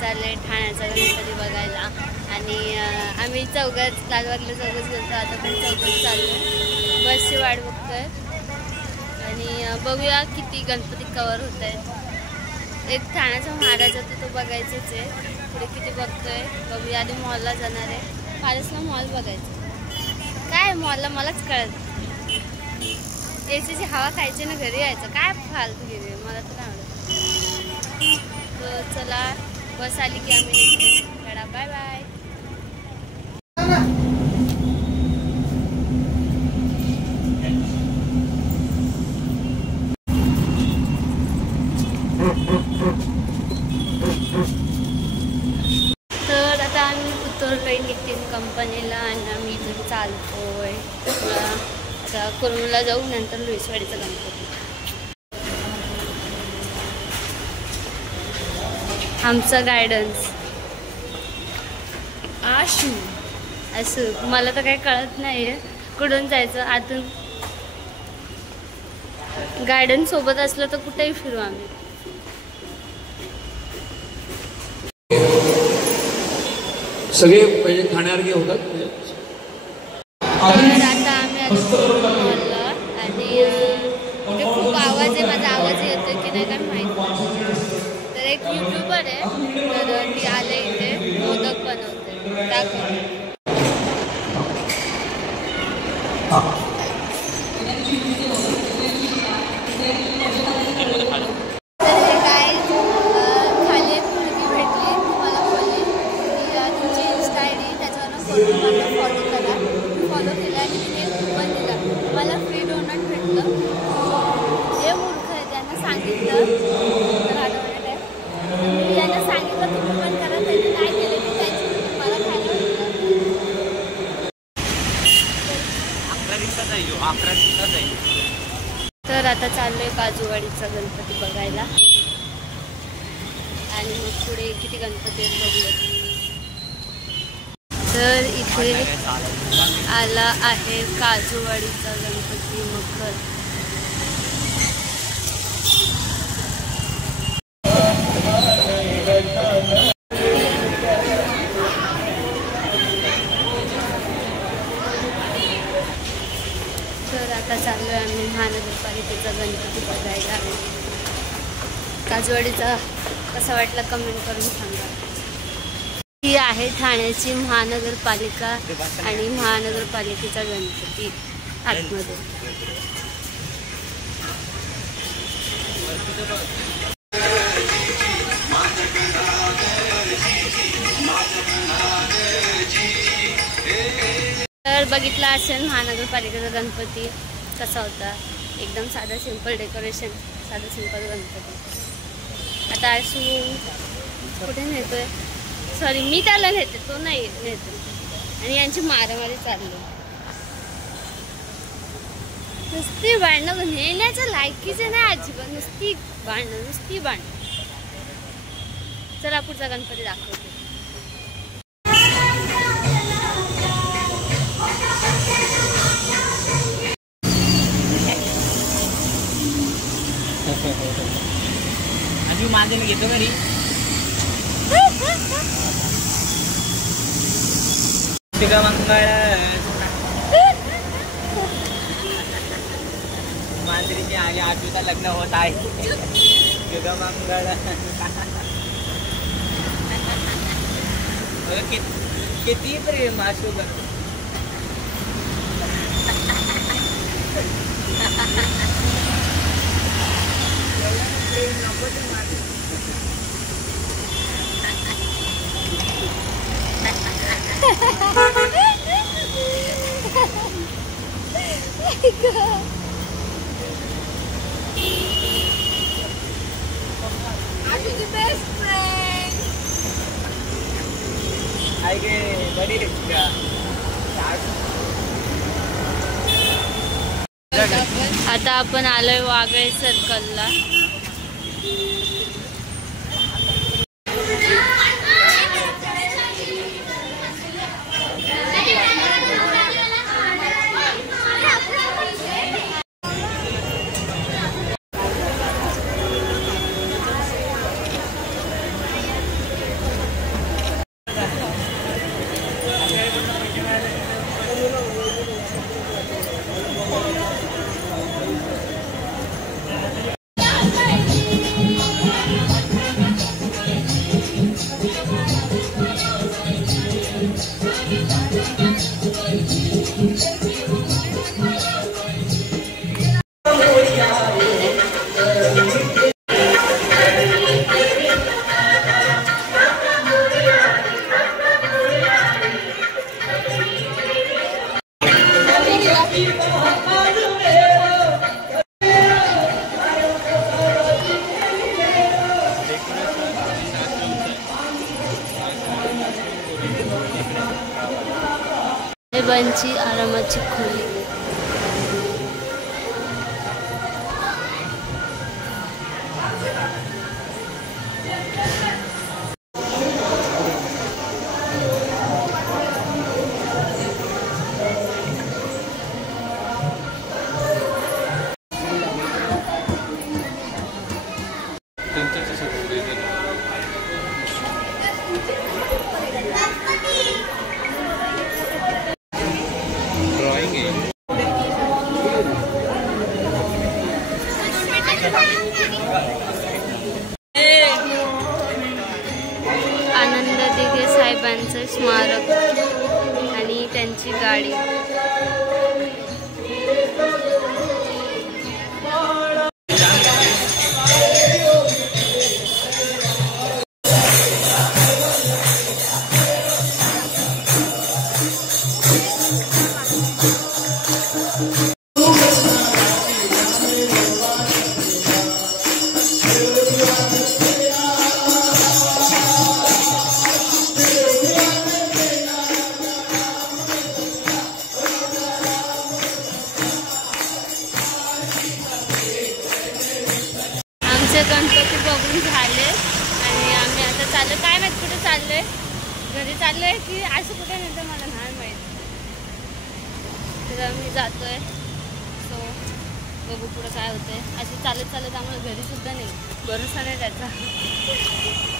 चालले ठाण्याचा गणपती बघायला आणि आम्ही चौघात लालबागला चौघच गेलो. आता पण चौघच चाललो, बसची वाट बघतोय आणि बघूया किती गणपती कवर होत आहेत. एक ठाण्याचा महाराज होता तो बघायचंच आहे, पुढे किती बघतोय बघूया. आधी मॉलला जाणार आहे, पॅलेसला मॉल बघायचं. काय मॉलला मलाच कळत, एसीची हवा खायची ना घरी यायचं, काय फालतू गेली मला तर नाही आवडत. तर चला बस आली की आम्ही कडा. Bye bye. तर आता आम्ही उत्तरकडे निघतील कंपनीला आणि आम्ही इथून चालतोय. आता कुर्मला जाऊ, नंतर लुईसवाडीचा गणपती. आमचा गायडन्स आशू असं मला तर काही कळत नाही आहे कुठून जायचं. आतून गायडन्स सोबत असलं तर कुठेही फिरू आम्ही. सगळे पहिले खाण्यासारखे होतात. आता आम्ही मॉलला आणि इथे खूप आवाज आहे, माझा आवाज येतो की नाही काय माहिती. तर एक यूट्यूबर आहे, तर ती आले इथे मोदक बनवते, दाखव. फॉलो केला आणि तिने कूपन दिला, मला फ्री डोनट भेटलं. हे मूर्ख आहे, त्यांना सांगितलं मी यांना सांगितलं की कूपन करा, त्यांनी काय केलं की त्याची मला खायला तर आता चाललोय काजूवाडीचा गणपती बघायला आणि मग पुढे किती गणपती आहेत बघूया. तर इथे आला आहे काजूवाडीचा गणपती मकर. तर आता चाललोय आम्ही महानगरपालिकेचा गणपती बघायला. काजूवाडीचा कसा वाटला कमेंट करून सांगा. ही आहे ठाण्याची महानगरपालिका आणि महानगरपालिकेचा गणपती आतमध्ये. तर बघितला असेल महानगरपालिकेचा गणपती कसा होता, एकदम साधा सिंपल डेकोरेशन, साधा सिंपल गणपती. आता आशू कुठे नेतोय, सॉरी मी त्याला नेते, तो नाही नेतो. आणि यांची मारामारी चालली, नुसती भांडणं, नेण्याच्या लायकीचे नाही अजिबात, नुसती भांडणं, नुसती भांडणं. चला पुढचा गणपती दाखवते. अजून माझे मी घेतो घरी. मांजरीची आणि आजूचा लग्न होत आहे. युगमंगळ. किती प्रेम असू ग. आता आपण आलोय वागळे सर्कलला. साहेबांची आरामाची खोली. आनंद दिघे साहेबांचं स्मारक आणि त्यांची गाडी. गणपती बघून झाले आणि आम्ही आता चाललो. काय माहित कुठे चाललोय, घरी चाललोय की असं कुठे नंतर मला नाही माहीत. तर आम्ही जातोय. सो बघू पुढं काय होतंय. अशी चालत चालत आम्हाला घरी सुद्धा नाही, भरोसा नाही त्याचा.